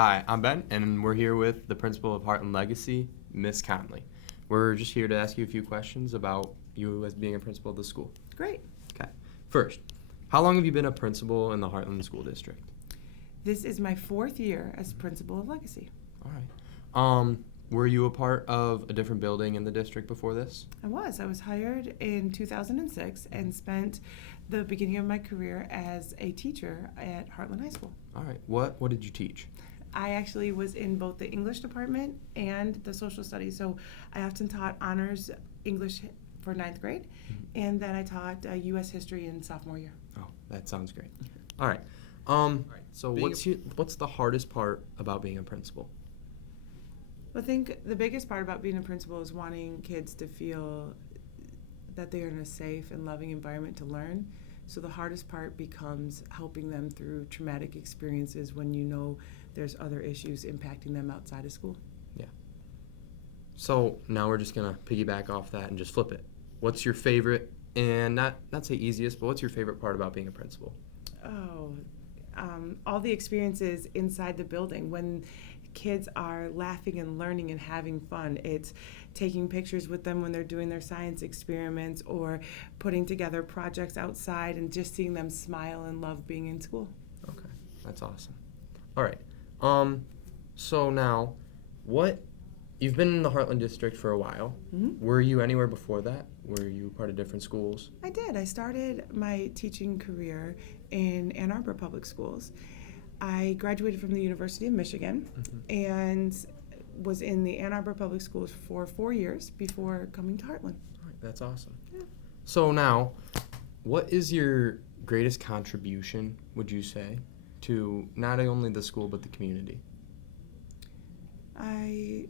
Hi, I'm Ben, and we're here with the principal of Heartland Legacy, Miss Conley. We're just here to ask you a few questions about you as being a principal of the school. Great. Okay. First, how long have you been a principal in the Heartland School District? This is my 4th year as principal of Legacy. All right. Were you a part of a different building in the district before this? I was hired in 2006 and spent the beginning of my career as a teacher at Heartland High School. All right. What did you teach? I actually was in both the English department and the social studies. So I often taught honors English for 9th grade, and then I taught U.S. history in sophomore year. Oh, that sounds great. All right. So what's the hardest part about being a principal? I think the biggest part about being a principal is wanting kids to feel that they are in a safe and loving environment to learn. So the hardest part becomes helping them through traumatic experiences when you know there's other issues impacting them outside of school. Yeah. So now we're just going to piggyback off that and just flip it. What's your favorite, and not say easiest, but what's your favorite part about being a principal? All the experiences inside the building when kids are laughing and learning and having fun. It's taking pictures with them when they're doing their science experiments or putting together projects outside and just seeing them smile and love being in school. Okay, that's awesome. All right. So now, you've been in the Heartland District for a while. Mm-hmm. Were you anywhere before that? Were you part of different schools? I did. I started my teaching career in Ann Arbor Public Schools. I graduated from the University of Michigan and was in the Ann Arbor Public Schools for 4 years before coming to Heartland. All right, that's awesome. Yeah. So now, what is your greatest contribution, would you say, to not only the school but the community? I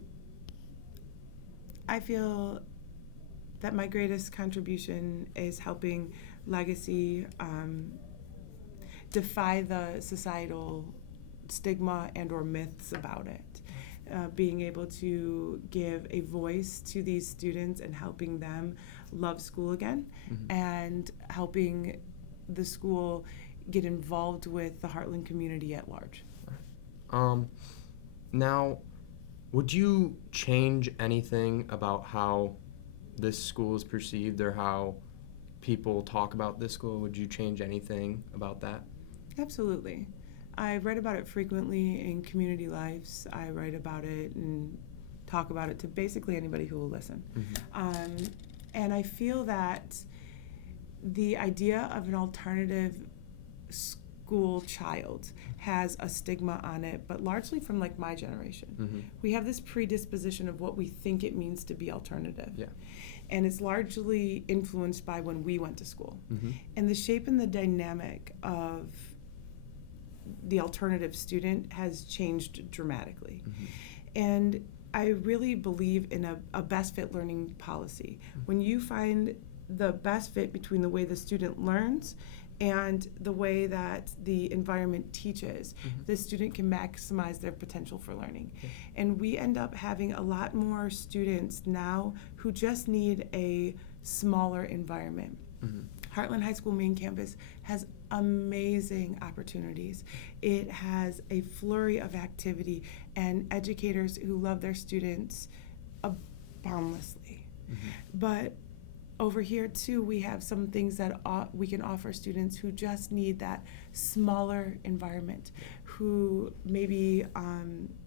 feel that my greatest contribution is helping Legacy defy the societal stigma and or myths about it. Being able to give a voice to these students and helping them love school again, and helping the school get involved with the Heartland community at large. Now, would you change anything about how this school is perceived or how people talk about this school? Would you change anything about that? Absolutely. I write about it frequently in community lives. I write about it and talk about it to basically anybody who will listen. And I feel that the idea of an alternative school child has a stigma on it, but largely from like my generation. We have this predisposition of what we think it means to be alternative. Yeah. And it's largely influenced by when we went to school. And the shape and the dynamic of the alternative student has changed dramatically. And I really believe in a best fit learning policy. When you find the best fit between the way the student learns and the way that the environment teaches, the student can maximize their potential for learning. And we end up having a lot more students now who just need a smaller environment. Heartland High School main campus has amazing opportunities. It has a flurry of activity and educators who love their students boundlessly. But over here too, we have some things that we can offer students who just need that smaller environment, who maybe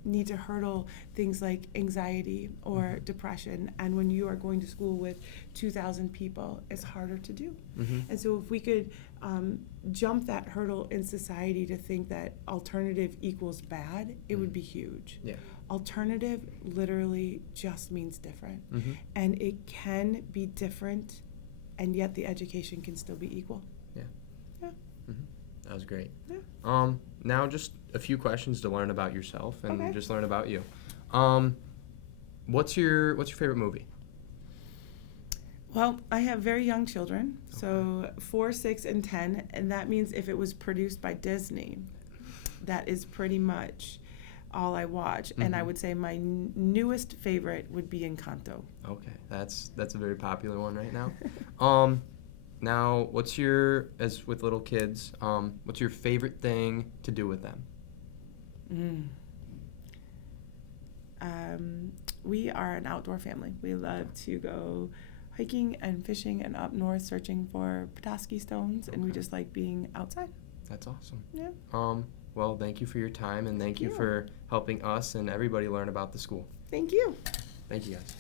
need to hurdle things like anxiety or depression. And when you are going to school with 2,000 people, it's harder to do. And so if we could jump that hurdle in society to think that alternative equals bad, it would be huge. Yeah. Alternative literally just means different. And it can be different, and yet the education can still be equal. Yeah. Yeah. That was great. Yeah. Now just a few questions to learn about yourself and just learn about you. What's your favorite movie? Well, I have very young children, so 4, 6, and 10, and that means if it was produced by Disney, that is pretty much all I watch. And I would say my newest favorite would be Encanto. Okay, that's a very popular one right now. Now, as with little kids, what's your favorite thing to do with them? we are an outdoor family. We love to go hiking and fishing and up north searching for Petoskey stones, and we Okay. just like being outside. That's awesome. Yeah. Well, thank you for your time, and thank you you. for helping us and everybody learn about the school. Thank you. Thank you, guys.